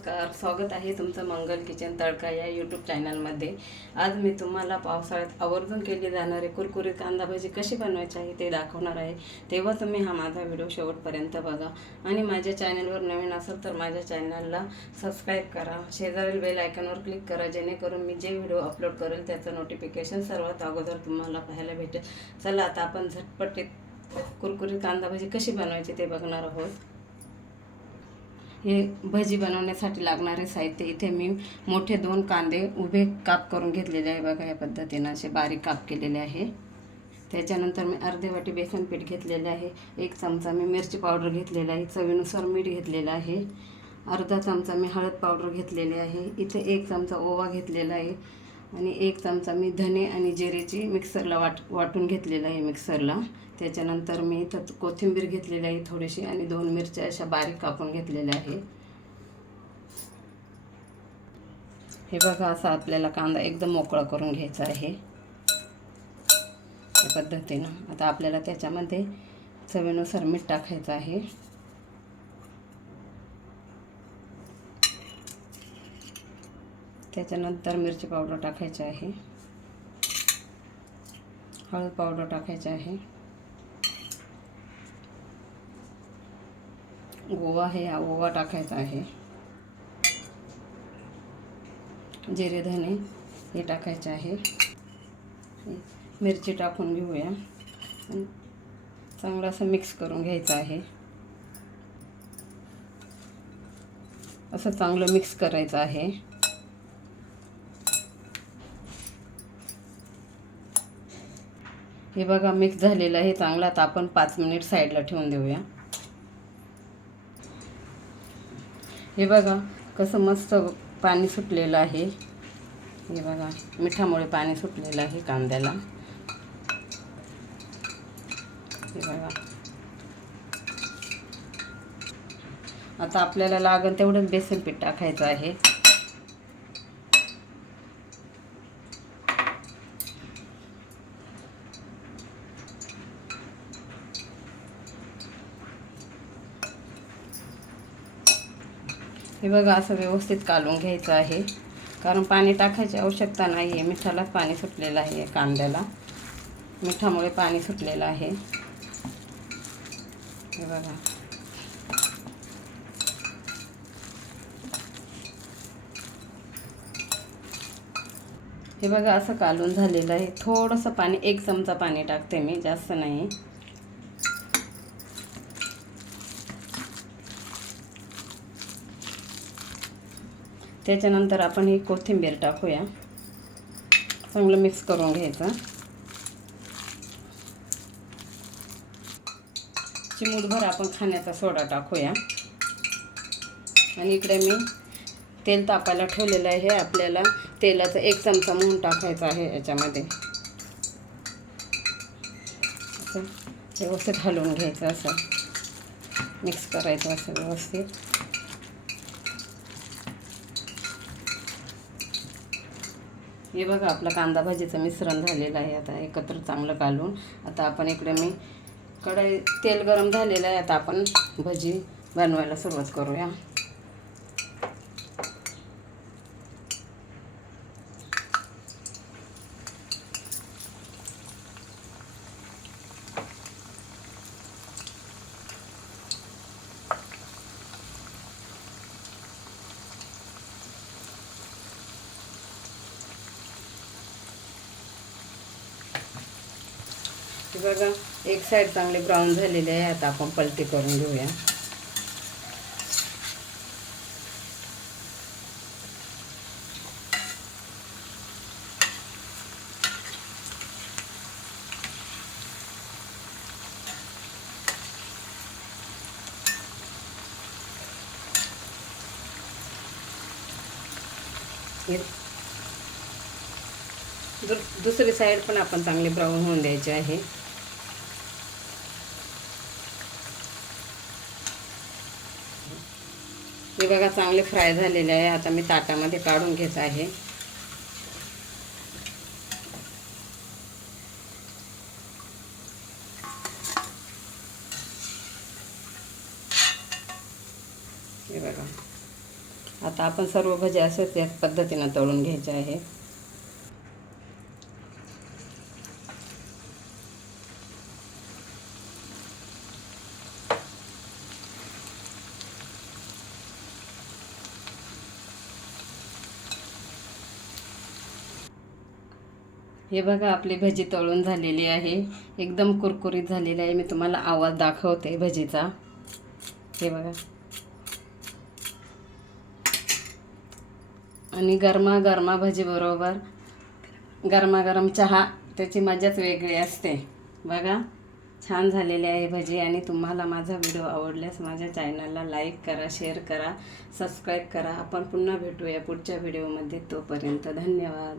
नमस्कार स्वागत आहे तुमचं मंगल किचन तडका या यूट्यूब चॅनलमध्ये आज मी तुम्हाला पावसाळ्यात आवर्जून केली जाणारी कुरकुरीत कांदा भजी कशी बनवायची आहे ते दाखवणार आहे. तेव्हा तुम्ही हा माझा व्हिडिओ शेवटपर्यंत बघा. आणि माझ्या चॅनलवर नवीन असेल तर माझ्या चॅनलला सबस्क्राईब करा. शेजारील बेल आयकॉनवर क्लिक करा जेणेकरून मी जे व्हिडिओ अपलोड करेल त्याचं नोटिफिकेशन सर्वात अगोदर तुम्हाला पाहायला भेटेल. चला आता आपण झटपटीत कुरकुरीत कांदा भजी कशी बनवायची ते बघणार आहोत. हे भजी बनवण्यासाठी लागणारे साहित्य. इथे मी मोठे दोन कांदे उभे काप करून घेतलेले आहे. बघा या पद्धतीनं असे बारीक काप केलेले आहे. त्याच्यानंतर मी अर्धे वाटी बेसन पीठ घेतलेले आहे. एक चमचा मी मिरची पावडर घेतलेला आहे. चवीनुसार मीठ घेतलेलं आहे. अर्धा चमचा मी हळद पावडर घेतलेली आहे. इथे एक चमचा ओवा घेतलेला आहे. आणि एक चमचा मी धने आणि जिरेची मिक्सरला वाट वाटून घेतलेलं आहे मिक्सरला. त्याच्यानंतर मी त्यात कोथिंबीर घेतलेली आहे थोडीशी आणि दोन मिरच्या अशा बारीक कापून घेतलेल्या आहे. हे बघा असा आपल्याला कांदा एकदम मोकळा करून घ्यायचा आहे. या पद्धतीनं. आता आपल्याला त्याच्यामध्ये चवीनुसार मीठ टाकायचं आहे. त्याच्यानंतर मिरची पावडर टाकायची आहे. हळद पावडर टाकायची आहे. ओवा आहे हा ओवा टाकायचा आहे. जिरे धने हे टाकायचे आहे. मिरची टाकून घेऊया. चांगलं असं मिक्स करून घ्यायचं आहे. असं चांगलं मिक्स करायचं आहे. हे बघा मिक्स झालेलं आहे. चांगलं आता आपण पाच मिनिट साईडला ठेवून देऊया. हे बघा कसं मस्त पाणी सुटलेलं आहे. हे बघा मिठामुळे पाणी सुटलेलं आहे कांद्याला. हे बघा. आता आपल्याला लागेल तेवढंच बेसन पीठ टाकायचं आहे. हे बघा असं व्यवस्थित कालून घ्यायचं आहे. कारण पाणी टाकायची आवश्यकता नाही आहे मिठालाच पाणी सुटलेलं आहे कांद्याला. मिठामुळे पाणी सुटलेलं आहे. हे बघा. हे बघा असं कालून झालेलं आहे. थोडंसं पाणी एक चमचा पाणी टाकते मी. जास्त नाही. त्याच्यानंतर आपण ही कोथिंबीर टाकूया. चांगलं मिक्स करून घ्यायचं. चिमूटभर आपण खाण्याचा सोडा टाकूया. आणि इकडे मी तेल तापायला ठेवलेलं आहे. आपल्याला तेलाचं एक चमचा म्हणून टाकायचा आहे याच्यामध्ये. असं व्यवस्थित हलवून घ्यायचं असं. मिक्स करायचं असं व्यवस्थित. हे बघा आपलं कांदा भाजीचं मिश्रण झालेलं आहे आता एकत्र चांगलं कालून आता आपण इकडे मी कढई तेल गरम झालेलं आहे आता आपण भजी बनवायला सुरुवात करूया. बघा एक साईड चांगले ब्राऊन झालेले आहे आता आपण पलटी करून घेऊया. दुसरी साईड पण आपण चांगली ब्राऊन होऊन द्यायची आहे. हे बघा चांगले फ्राय झालेले आहे. आता मी ताटामध्ये काढून घेत आहे. हे बघा. आता आपण सर्व भज्या असंच याच पद्धतीनं तळून घ्यायचे आहे हे बघा आपली भजी तळून झालेली आहे. एकदम कुरकुरीत झालेली आहे. मी तुम्हाला आवाज दाखवते भजीचा. हे बघा. आणि गरमा गरमा गरमागरम चहा त्याची मजाच वेगळी असते. बघा छान झालेली आहे भजी. आणि तुम्हाला माझा व्हिडिओ आवडल्यास माझ्या चॅनलला लाईक करा शेअर करा सबस्क्राईब करा. आपण पुन्हा भेटूया पुढच्या व्हिडिओमध्ये. तोपर्यंत धन्यवाद.